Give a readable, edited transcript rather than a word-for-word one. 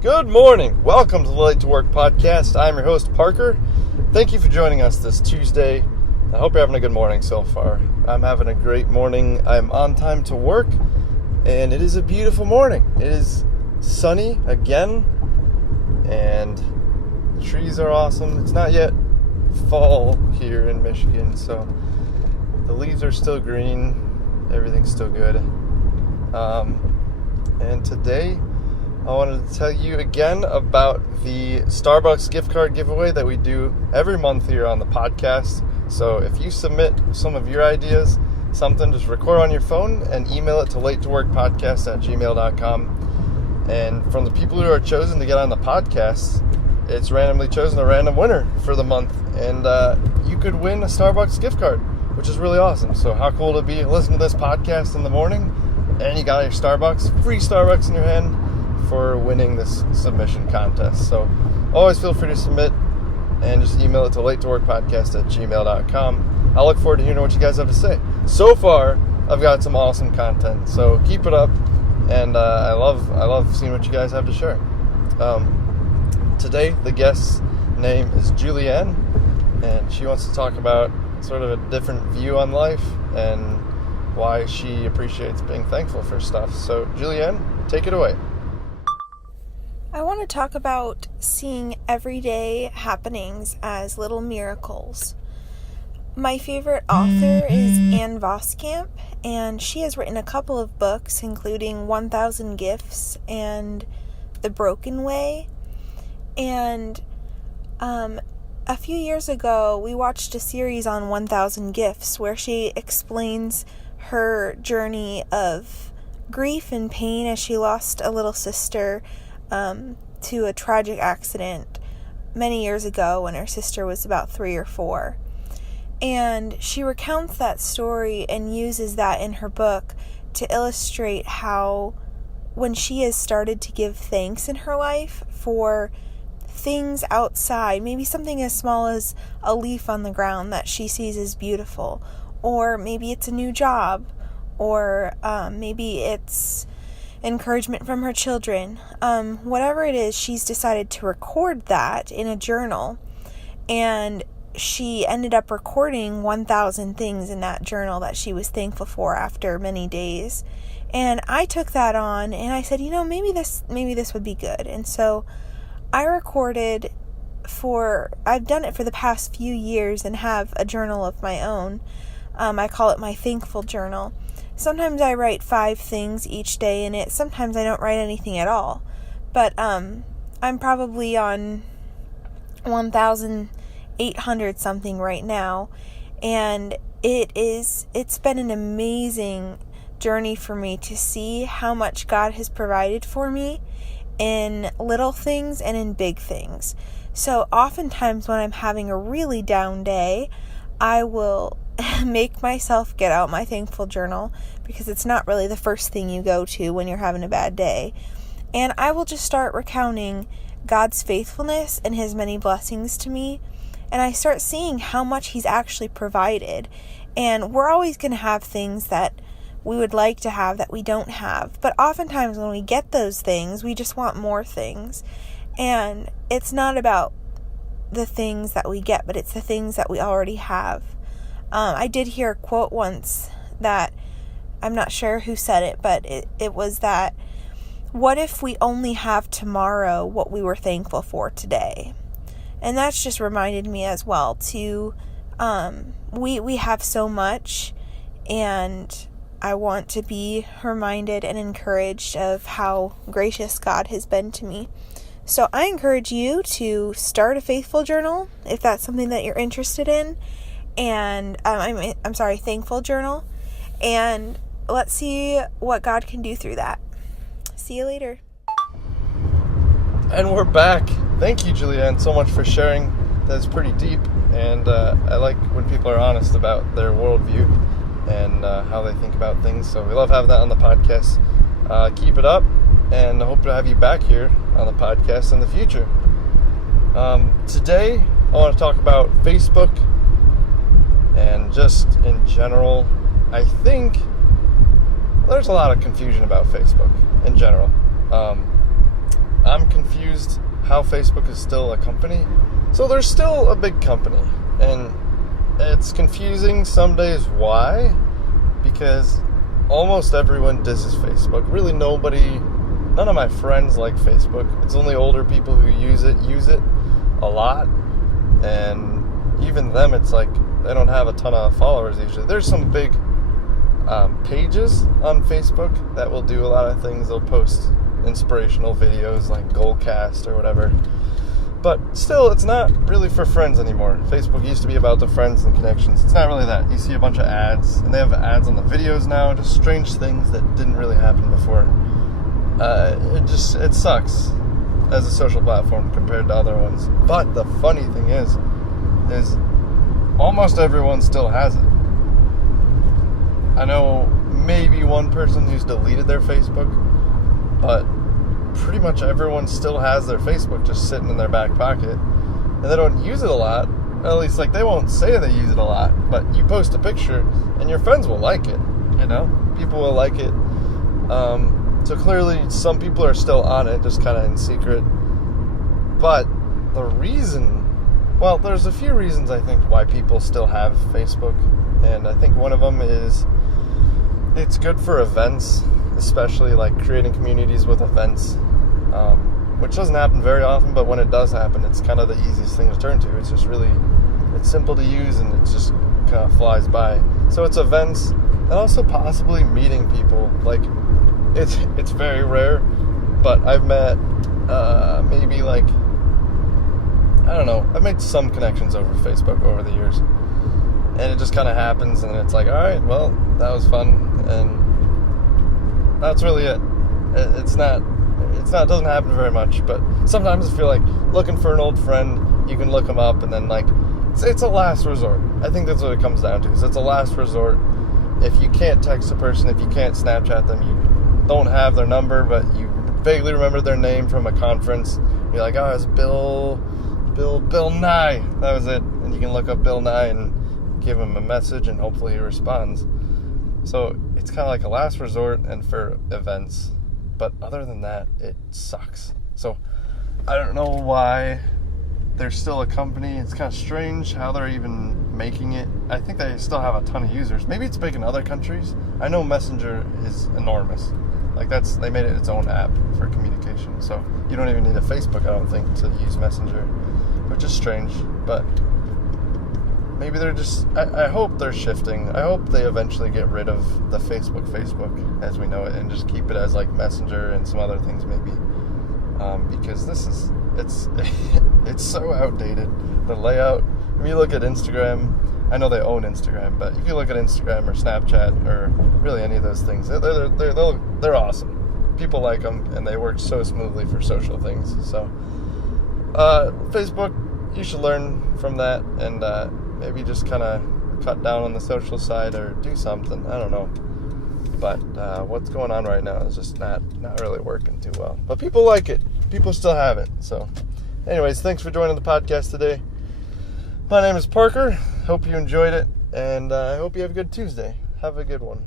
Good morning. Welcome to the Late to Work podcast. I'm your host, Parker. Thank you for joining us this Tuesday. I hope you're having a good morning so far. I'm having a great morning. I'm on time to work, and it is a beautiful morning. It is sunny again, and the trees are awesome. It's not yet fall here in Michigan, so the leaves are still green. Everything's still good. And today, I wanted to tell you again about the Starbucks gift card giveaway that we do every month here on the podcast. So if you submit some of your ideas, something, just record on your phone and email it to latetoworkpodcast@gmail.com. And from the people who are chosen to get on the podcast, it's randomly chosen a random winner for the month. And you could win a Starbucks gift card, which is really awesome. So how cool to be listening to this podcast in the morning and you got your free Starbucks in your hand for winning this submission contest. So always feel free to submit and just email it to latetoworkpodcast@gmail.com. I look forward to hearing what you guys have to say. So far, I've got some awesome content, so keep it up, and I love seeing what you guys have to share. Today, the guest's name is Julianne, and she wants to talk about sort of a different view on life and why she appreciates being thankful for stuff. So, Julianne, take it away. I want to talk about seeing everyday happenings as little miracles. My favorite author is Anne Voskamp, and she has written a couple of books, including 1,000 Gifts and The Broken Way. And a few years ago, we watched a series on 1,000 Gifts where she explains her journey of grief and pain as she lost a little sister to a tragic accident many years ago when her sister was about 3 or 4. And she recounts that story and uses that in her book to illustrate how when she has started to give thanks in her life for things outside, maybe something as small as a leaf on the ground that she sees as beautiful, or maybe it's a new job, or maybe it's encouragement from her children. Whatever it is, she's decided to record that in a journal, and she ended up recording 1,000 things in that journal that she was thankful for after many days. And I took that on and I said, maybe this would be good. And so I recorded I've done it for the past few years and have a journal of my own. I call it my thankful journal. Sometimes I write 5 things each day in it. Sometimes I don't write anything at all. But I'm probably on 1,800 something right now. And it's been an amazing journey for me to see how much God has provided for me in little things and in big things. So oftentimes when I'm having a really down day, I will make myself get out my thankful journal, because it's not really the first thing you go to when you're having a bad day. And I will just start recounting God's faithfulness and His many blessings to me. And I start seeing how much He's actually provided. And we're always going to have things that we would like to have that we don't have. But oftentimes when we get those things, we just want more things. And it's not about the things that we get, but it's the things that we already have. I did hear a quote once that I'm not sure who said it, but it was that, what if we only have tomorrow what we were thankful for today? And that's just reminded me as well to, we have so much, and I want to be reminded and encouraged of how gracious God has been to me. So I encourage you to start a faithful journal if that's something that you're interested in. And thankful journal, and let's see what God can do through that. See you later. And we're back. Thank you, Julianne, so much for sharing. That's pretty deep, and I like when people are honest about their worldview and how they think about things. So we love having that on the podcast. Keep it up, and I hope to have you back here on the podcast in the future. Today, I want to talk about Facebook. And just in general, I think there's a lot of confusion about Facebook in general. I'm confused how Facebook is still a company. So they're still a big company, and it's confusing some days why, because almost everyone disses Facebook. Really none of my friends like Facebook. It's only older people who use it a lot, and even them, it's like they don't have a ton of followers usually. There's some big pages on Facebook that will do a lot of things. They'll post inspirational videos like Goalcast or whatever. But still, it's not really for friends anymore. Facebook used to be about the friends and connections. It's not really that. You see a bunch of ads, and they have ads on the videos now, just strange things that didn't really happen before. It sucks as a social platform compared to other ones. But the funny thing is almost everyone still has it. I know maybe one person who's deleted their Facebook, but pretty much everyone still has their Facebook just sitting in their back pocket, and they don't use it a lot. At least, like, they won't say they use it a lot, but you post a picture and your friends will like it, people will like it. So clearly some people are still on it, just kind of in secret. But there's a few reasons I think why people still have Facebook, and I think one of them is it's good for events, especially like creating communities with events, which doesn't happen very often, but when it does happen, it's kind of the easiest thing to turn to. It's simple to use, and it just kind of flies by. So it's events, and also possibly meeting people. Like, it's very rare, but I've met maybe like, I don't know, I've made some connections over Facebook over the years, and it just kind of happens, and it's like, all right, well, that was fun, and that's really it. It doesn't happen very much, but sometimes I feel like looking for an old friend, you can look them up, and then like, it's a last resort. I think that's what it comes down to, is it's a last resort. If you can't text a person, if you can't Snapchat them, you don't have their number, but you vaguely remember their name from a conference, you're like, oh, it's Bill Nye, that was it, and you can look up Bill Nye and give him a message, and hopefully he responds. So it's kind of like a last resort and for events, but other than that, it sucks. So I don't know why they're still a company. It's kind of strange how they're even making it. I think they still have a ton of users. Maybe it's big in other countries. I know Messenger is enormous. Like, they made it its own app for communication, so you don't even need a Facebook, I don't think, to use Messenger, which is strange. But maybe they're just, I hope they're shifting. I hope they eventually get rid of the Facebook as we know it, and just keep it as like Messenger and some other things maybe, because it's so outdated. The layout, if you look at Instagram, I know they own Instagram, but if you look at Instagram or Snapchat or really any of those things, they're awesome. People like them, and they work so smoothly for social things. So Facebook, you should learn from that, and maybe just kind of cut down on the social side or do something. I don't know. But what's going on right now is just not really working too well. But people like it. People still have it. So anyways, thanks for joining the podcast today. My name is Parker. Hope you enjoyed it, and I hope you have a good Tuesday. Have a good one.